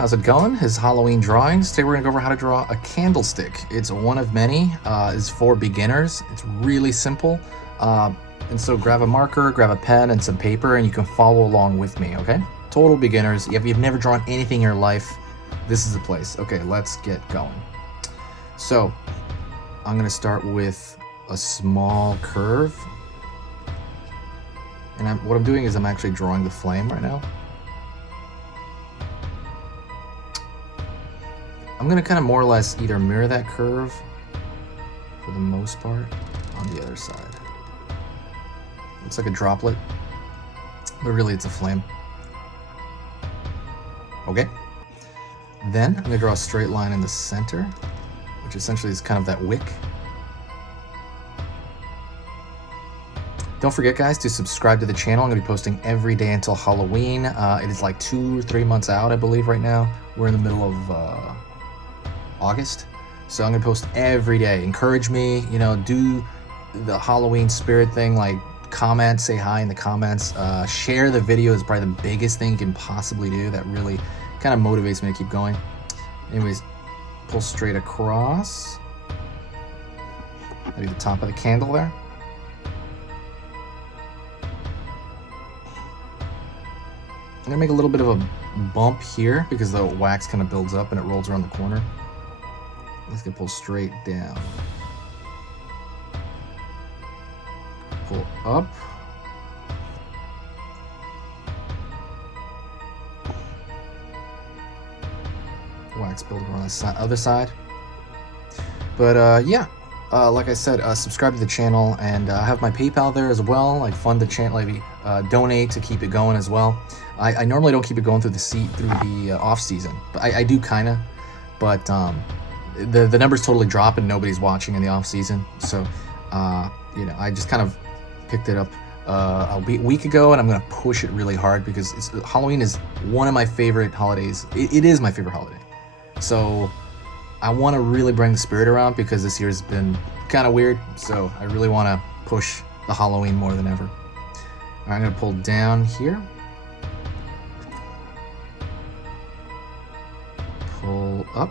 how's it going? His Halloween drawings. Today we're gonna go over how to draw a candlestick. It's one of many, it's for beginners. It's really simple. And so grab a marker, grab a pen and some paper, and you can follow along with me, okay? Total beginners. If you've never drawn anything in your life, this is the place. Okay, let's get going. So I'm gonna start with a small curve. And what I'm doing is I'm actually drawing the flame right now. I'm gonna kind of more or less either mirror that curve for the most part on the other side. Looks like a droplet, but really it's a flame. Okay. Then I'm gonna draw a straight line in the center, which essentially is kind of that wick. Don't forget, guys, to subscribe to the channel. I'm gonna be posting every day until Halloween. It is like 2 or 3 months out, I believe, right now. We're in the middle of August, so I'm gonna post every day. Encourage me, you know, do the Halloween spirit thing, like comment, say hi in the comments, share the video is probably the biggest thing you can possibly do. That really kind of motivates me to keep going. Anyways, pull straight across, maybe the top of the candle there. I'm gonna make a little bit of a bump here because the wax kind of builds up and it rolls around the corner. Let's get pull straight down. Pull up. Wax build around the other side. But yeah, like I said, subscribe to the channel, and I have my PayPal there as well. Like fund the channel, maybe donate to keep it going as well. I normally don't keep it going through the off season, but I do kind of. But the numbers totally drop and nobody's watching in the off season, so you know, I just kind of picked it up a week ago, and I'm gonna push it really hard because Halloween is one of my favorite holidays. It is my favorite holiday, so I want to really bring the spirit around because this year's been kind of weird, so I really want to push the Halloween more than ever. All right, I'm gonna pull down here, pull up.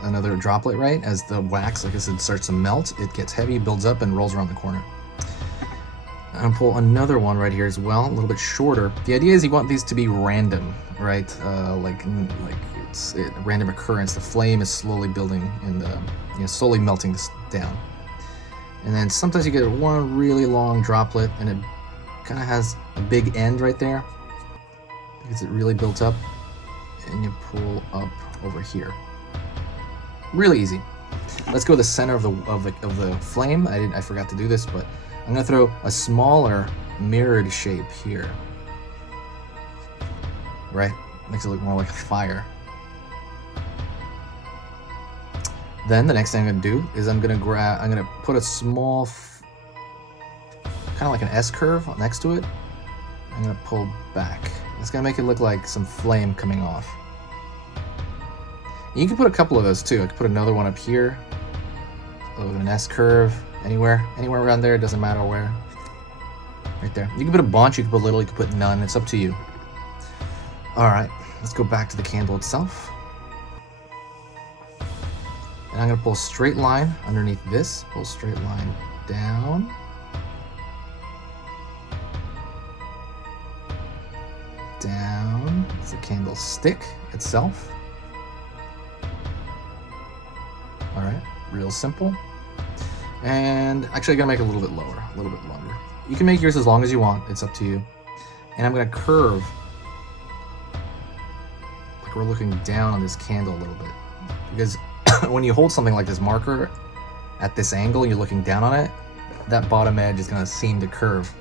Another droplet, right? As the wax, like I said, starts to melt, it gets heavy, builds up, and rolls around the corner. I'm gonna pull another one right here as well, a little bit shorter. The idea is you want these to be random, right? Like it's a random occurrence. The flame is slowly building and slowly melting this down. And then sometimes you get one really long droplet, and it kind of has a big end right there because it really built up, and you pull up over here. Really easy. Let's go to the center of the flame. I forgot to do this, but I'm gonna throw a smaller mirrored shape here. Right? Makes it look more like a fire. Then the next thing I'm gonna do is I'm gonna put a small, kind of like an S curve next to it. I'm gonna pull back. It's gonna make it look like some flame coming off. You can put a couple of those too. I could put another one up here, with an S curve, anywhere around there. It doesn't matter where. Right there. You can put a bunch. You can put little. You can put none. It's up to you. All right. Let's go back to the candle itself, and I'm gonna pull a straight line underneath this. Pull a straight line down. Down. It's the candlestick itself. All right, real simple. And actually I'm gonna make it a little bit lower, a little bit longer. You can make yours as long as you want, it's up to you. And I'm gonna curve, like we're looking down on this candle a little bit. Because when you hold something like this marker at this angle, you're looking down on it, that bottom edge is gonna seem to curve.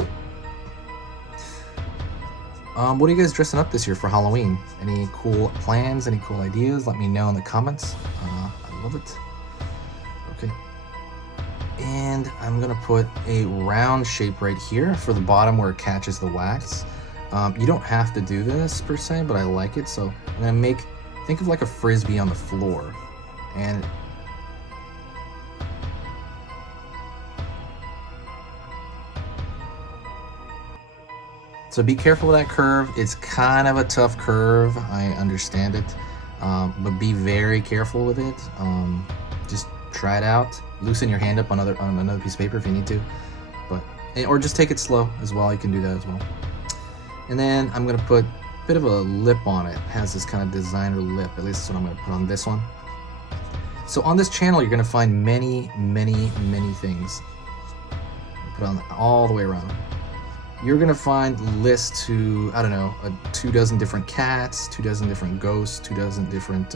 What are you guys dressing up this year for Halloween? Any cool plans, any cool ideas? Let me know in the comments. I love it. Okay, and I'm gonna put a round shape right here for the bottom where it catches the wax. You don't have to do this per se, but I like it, so I'm gonna think of like a frisbee on the floor, and So be careful with that curve. It's kind of a tough curve, I understand it, but be very careful with it. Just try it out. Loosen your hand up on another piece of paper if you need to, or just take it slow as well. You can do that as well. And then I'm gonna put a bit of a lip on it. It has this kind of designer lip. At least that's what I'm gonna put on this one. So on this channel, you're gonna find many, many, many things. Put on all the way around. You're gonna find lists to, I don't know, 24 different cats, 24 different ghosts, 24 different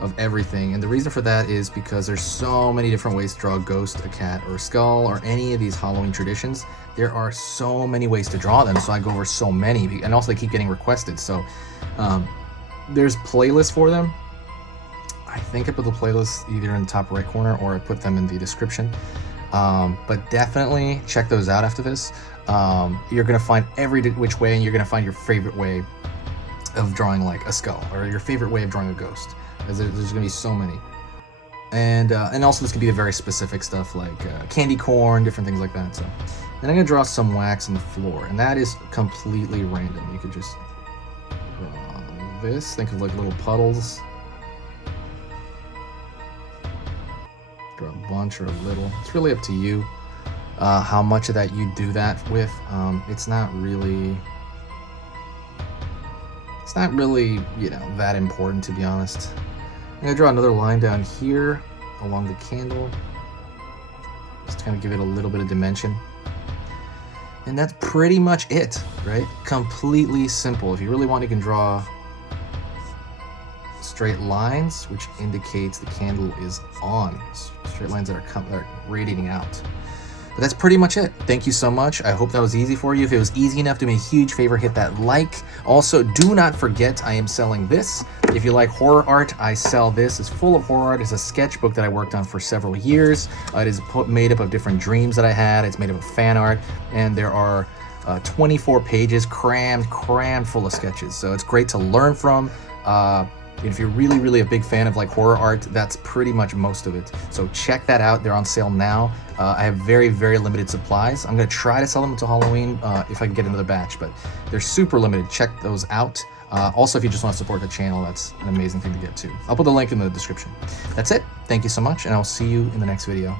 of everything. And the reason for that is because there's so many different ways to draw a ghost, a cat, or a skull, or any of these Halloween traditions. There are so many ways to draw them, so I go over so many, and also they keep getting requested. So there's playlists for them. I think I put the playlist either in the top right corner or I put them in the description. But definitely check those out after this. You're gonna find every which way, and you're gonna find your favorite way of drawing like a skull, or your favorite way of drawing a ghost. There's gonna be so many. And also this could be the very specific stuff like candy corn, different things like that. So then I'm gonna draw some wax on the floor, and that is completely random. You could just draw this, think of like little puddles. Draw a bunch or a little. It's really up to you how much of that you do that with. It's not really, you know, that important, to be honest. I'm gonna draw another line down here along the candle, just to kind of give it a little bit of dimension. And that's pretty much it, right? Completely simple. If you really want, you can draw straight lines, which indicates the candle is on. Straight lines that are radiating out. But that's pretty much it. Thank you so much. I hope that was easy for you. If it was easy enough, do me a huge favor, hit that like. Also, do not forget, I am selling this. If you like horror art, I sell this. It's full of horror art. It's a sketchbook that I worked on for several years. It is made up of different dreams that I had. It's made up of fan art, and there are 24 pages crammed full of sketches. So it's great to learn from. If you're really a big fan of like horror art, that's pretty much most of it. So check that out. They're on sale now. I have very limited supplies. I'm gonna try to sell them until Halloween if I can get another batch, but they're super limited. Check those out. Also, if you just want to support the channel, that's an amazing thing to get too. I'll put the link in the description. That's it. Thank you so much, and I'll see you in the next video.